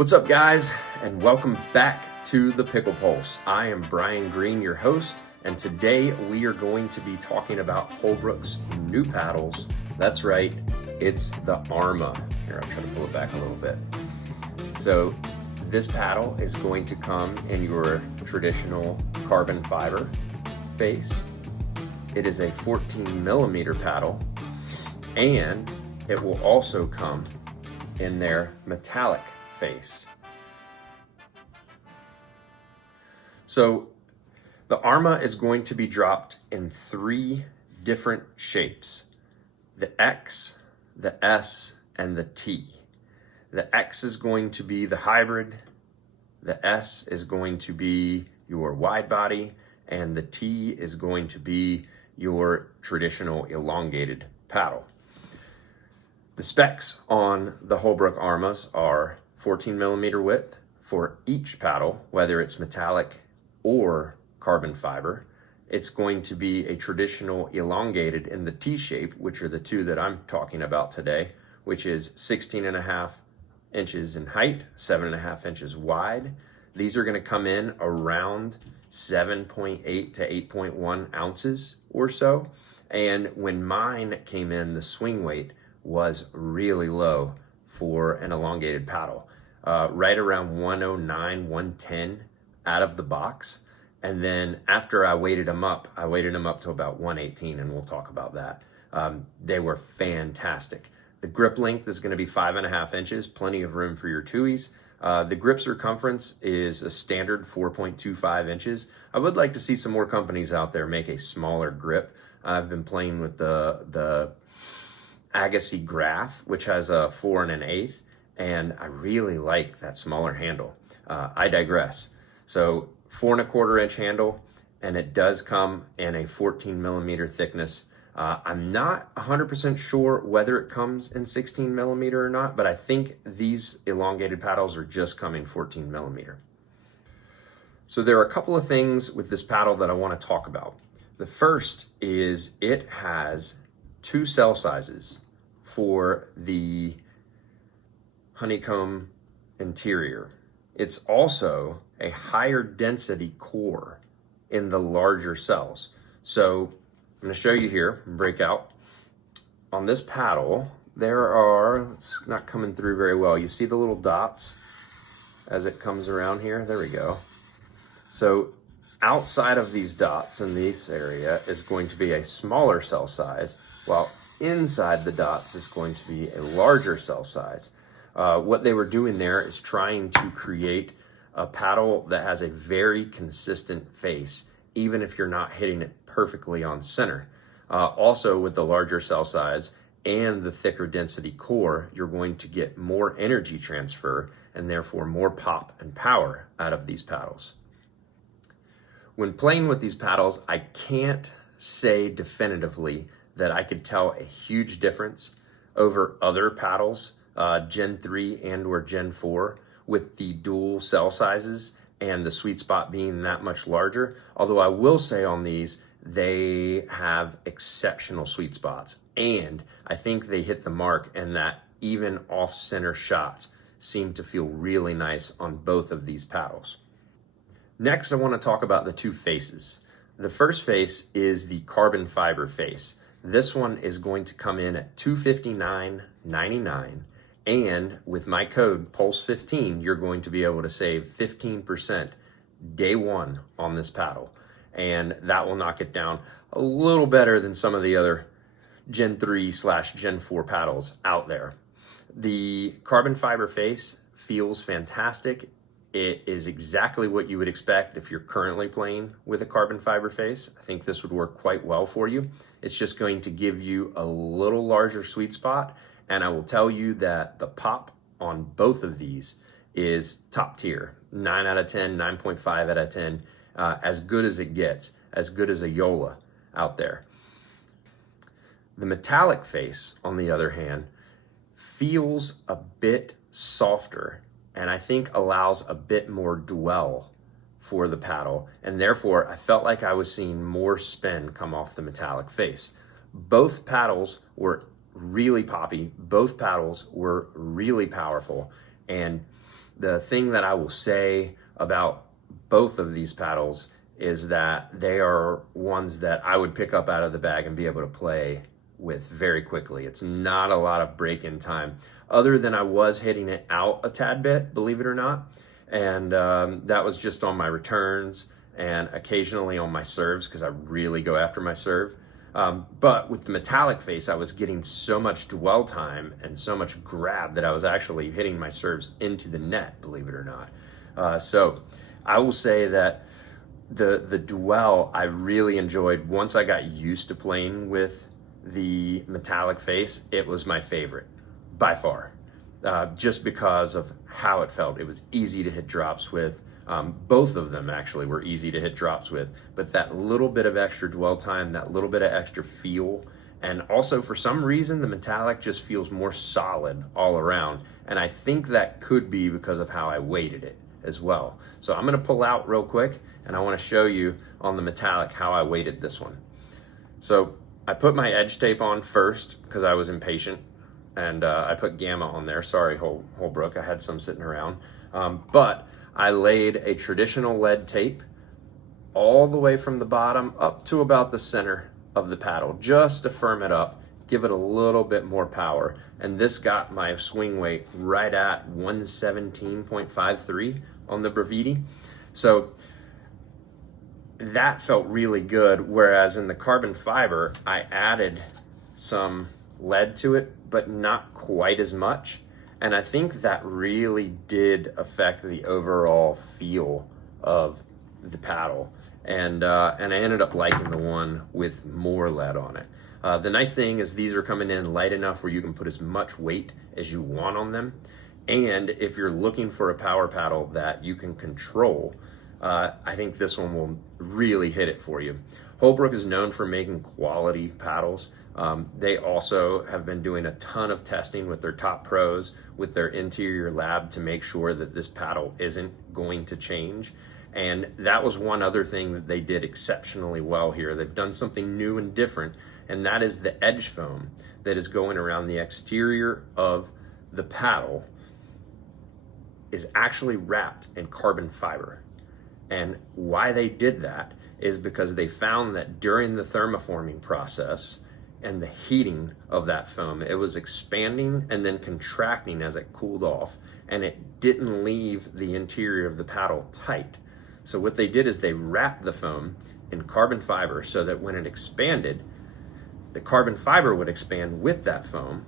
What's up, guys, and welcome back to the Pickle Pulse. I am Brian Green, your host, and today we are going to be talking about Holbrook's new paddles. That's right, it's the ARMA. Here, I'll try to pull it back a little bit. So this paddle is going to come in your traditional carbon fiber face. It is a 14 millimeter paddle, and it will also come in their metallic face. So the ARMA is going to be dropped in 3 different shapes: the X, the S, and the T. The X is going to be the hybrid, the S is going to be your wide body, and the T is going to be your traditional elongated paddle. The specs on the Holbrook ARMAs are 14 millimeter width for each paddle, whether it's metallic or carbon fiber. It's going to be a traditional elongated in the T shape, which are the 2 that I'm talking about today, which is 16.5 inches in height, 7.5 inches wide. These are going to come in around 7.8 to 8.1 ounces or so. And when mine came in, the swing weight was really low for an elongated paddle, right around 109, 110 out of the box. And then after I weighted them up to about 118, and we'll talk about that. They were fantastic. The grip length is going to be 5.5 inches, plenty of room for your tuies. The grip circumference is a standard 4.25 inches. I would like to see some more companies out there make a smaller grip. I've been playing with the Agassi Graph, which has a 4 1/8, and I really like that smaller handle. I digress. So 4 1/4 inch handle, and it does come in a 14 millimeter thickness. I'm not 100% sure whether it comes in 16 millimeter or not, but I think these elongated paddles are just coming 14 millimeter. So there are a couple of things with this paddle that I want to talk about. The first is it has 2 cell sizes for the honeycomb interior. It's also a higher density core in the larger cells. So I'm going to show you here, break out. On this paddle, there are, it's not coming through very well. You see the little dots as it comes around here? There we go. So outside of these dots in this area is going to be a smaller cell size, while inside the dots is going to be a larger cell size. What they were doing there is trying to create a paddle that has a very consistent face, even if you're not hitting it perfectly on center. Also, with the larger cell size and the thicker density core, you're going to get more energy transfer and therefore more pop and power out of these paddles. When playing with these paddles, I can't say definitively that I could tell a huge difference over other paddles, Gen 3 and or Gen 4, with the dual cell sizes and the Sweetspot being that much larger. Although I will say on these, they have exceptional sweet spots, and I think they hit the mark, and that even off-center shots seem to feel really nice on both of these paddles. Next, I want to talk about the 2 faces. The first face is the carbon fiber face. This one is going to come in at $259.99, and with my code PULSE15, you're going to be able to save 15% day one on this paddle, and that will knock it down a little better than some of the other Gen 3/Gen 4 paddles out there. The carbon fiber face feels fantastic. It is exactly what you would expect if you're currently playing with a carbon fiber face. I think this would work quite well for you. It's just going to give you a little larger sweet spot, and I will tell you that the pop on both of these is top tier. 9 out of 10, 9.5 out of 10, as good as it gets, as good as a Yola out there. The metallic face, on the other hand, feels a bit softer, and I think allows a bit more dwell for the paddle, and therefore I felt like I was seeing more spin come off the metallic face. Both paddles were really poppy, both paddles were really powerful, and The thing that I will say about both of these paddles is that they are ones that I would pick up out of the bag and be able to play with very quickly. It's not a lot of break-in time, other than I was hitting it out a tad bit, believe it or not. And that was just on my returns and occasionally on my serves, because I really go after my serve. But with the metallic face, I was getting so much dwell time and so much grab that I was actually hitting my serves into the net, believe it or not. So I will say that the dwell I really enjoyed. Once I got used to playing with the metallic face, it was my favorite by far, just because of how it felt. It was easy to hit drops with. Both of them actually were easy to hit drops with, but that little bit of extra dwell time, that little bit of extra feel, and also for some reason the metallic just feels more solid all around. And I think that could be because of how I weighted it as well. So I'm gonna pull out real quick and I wanna show you on the metallic how I weighted this one. So I put my edge tape on first because I was impatient, and I put Gamma on there. Sorry, Holbrook, I had some sitting around. But I laid a traditional lead tape all the way from the bottom up to about the center of the paddle, just to firm it up, give it a little bit more power. And this got my swing weight right at 117.53 on the Braviti. So that felt really good. Whereas in the carbon fiber, I added some lead to it, but not quite as much. And I think that really did affect the overall feel of the paddle. And I ended up liking the one with more lead on it. The nice thing is these are coming in light enough where you can put as much weight as you want on them. And if you're looking for a power paddle that you can control, I think this one will really hit it for you. Holbrook is known for making quality paddles. They also have been doing a ton of testing with their top pros, with their interior lab, to make sure that this paddle isn't going to change. And that was one other thing that they did exceptionally well here. They've done something new and different, and that is the edge foam that is going around the exterior of the paddle is actually wrapped in carbon fiber. And why they did that is because they found that during the thermoforming process and the heating of that foam, it was expanding and then contracting as it cooled off, and it didn't leave the interior of the paddle tight. So what they did is they wrapped the foam in carbon fiber so that when it expanded, the carbon fiber would expand with that foam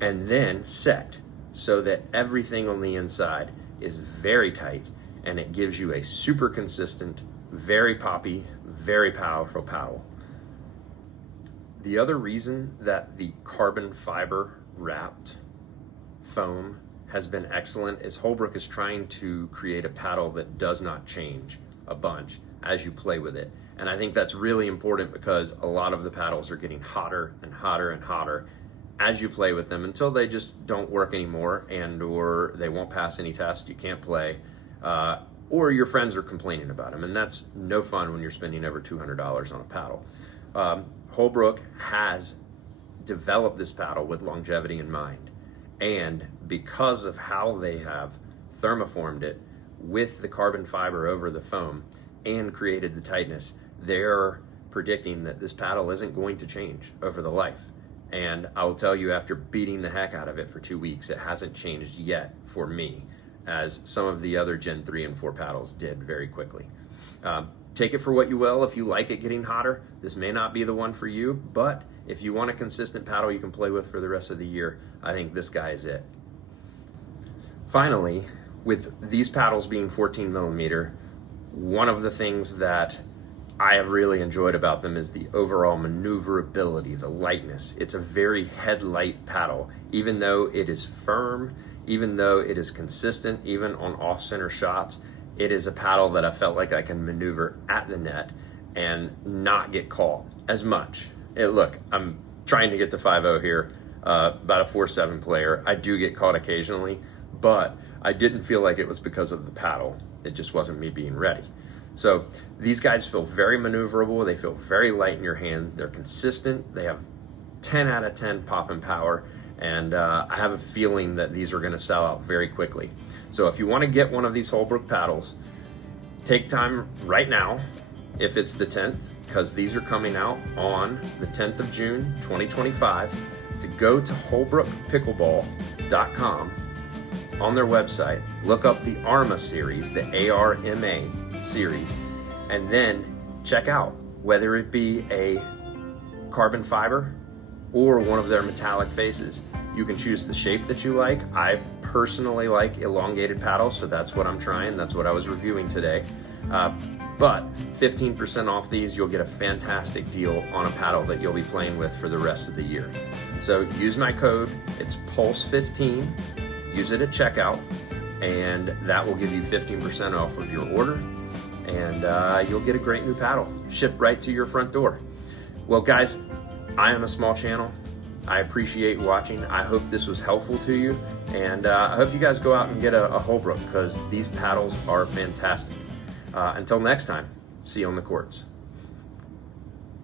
and then set, so that everything on the inside is very tight, and it gives you a super consistent, very poppy, very powerful paddle. The other reason that the carbon fiber wrapped foam has been excellent is Holbrook is trying to create a paddle that does not change a bunch as you play with it. And I think that's really important, because a lot of the paddles are getting hotter and hotter and hotter as you play with them, until they just don't work anymore, and or they won't pass any test, you can't play, or your friends are complaining about them. And that's no fun when you're spending over $200 on a paddle. Holbrook has developed this paddle with longevity in mind. And because of how they have thermoformed it with the carbon fiber over the foam and created the tightness, they're predicting that this paddle isn't going to change over the life. And I will tell you, after beating the heck out of it for 2 weeks, it hasn't changed yet for me, as some of the other Gen 3 and 4 paddles did very quickly. Take it for what you will. If you like it getting hotter, this may not be the one for you, but if you want a consistent paddle you can play with for the rest of the year, I think this guy is it. Finally, with these paddles being 14 millimeter, one of the things that I have really enjoyed about them is the overall maneuverability, the lightness. It's a very headlight paddle. Even though it is firm, even though it is consistent, even on off-center shots, it is a paddle that I felt like I can maneuver at the net and not get caught as much. Look, I'm trying to get to 5.0 here, about a 4.7 player. I do get caught occasionally, but I didn't feel like it was because of the paddle. It just wasn't me being ready. So these guys feel very maneuverable. They feel very light in your hand. They're consistent. They have 10 out of 10 pop and power. And I have a feeling that these are gonna sell out very quickly. So if you wanna get one of these Holbrook paddles, take time right now, if it's the 10th, because these are coming out on the 10th of June, 2025, to go to holbrookpickleball.com. On their website, look up the ARMA series, the ARMA series, and then check out whether it be a carbon fiber or one of their metallic faces. You can choose the shape that you like. I personally like elongated paddles, so that's what I'm trying. That's what I was reviewing today. But 15% off these, you'll get a fantastic deal on a paddle that you'll be playing with for the rest of the year. So use my code, it's Pulse15, use it at checkout, and that will give you 15% off of your order, and you'll get a great new paddle shipped right to your front door. Well guys, I am a small channel. I appreciate watching. I hope this was helpful to you, and I hope you guys go out and get a Holbrook, because these paddles are fantastic. Until next time, see you on the courts.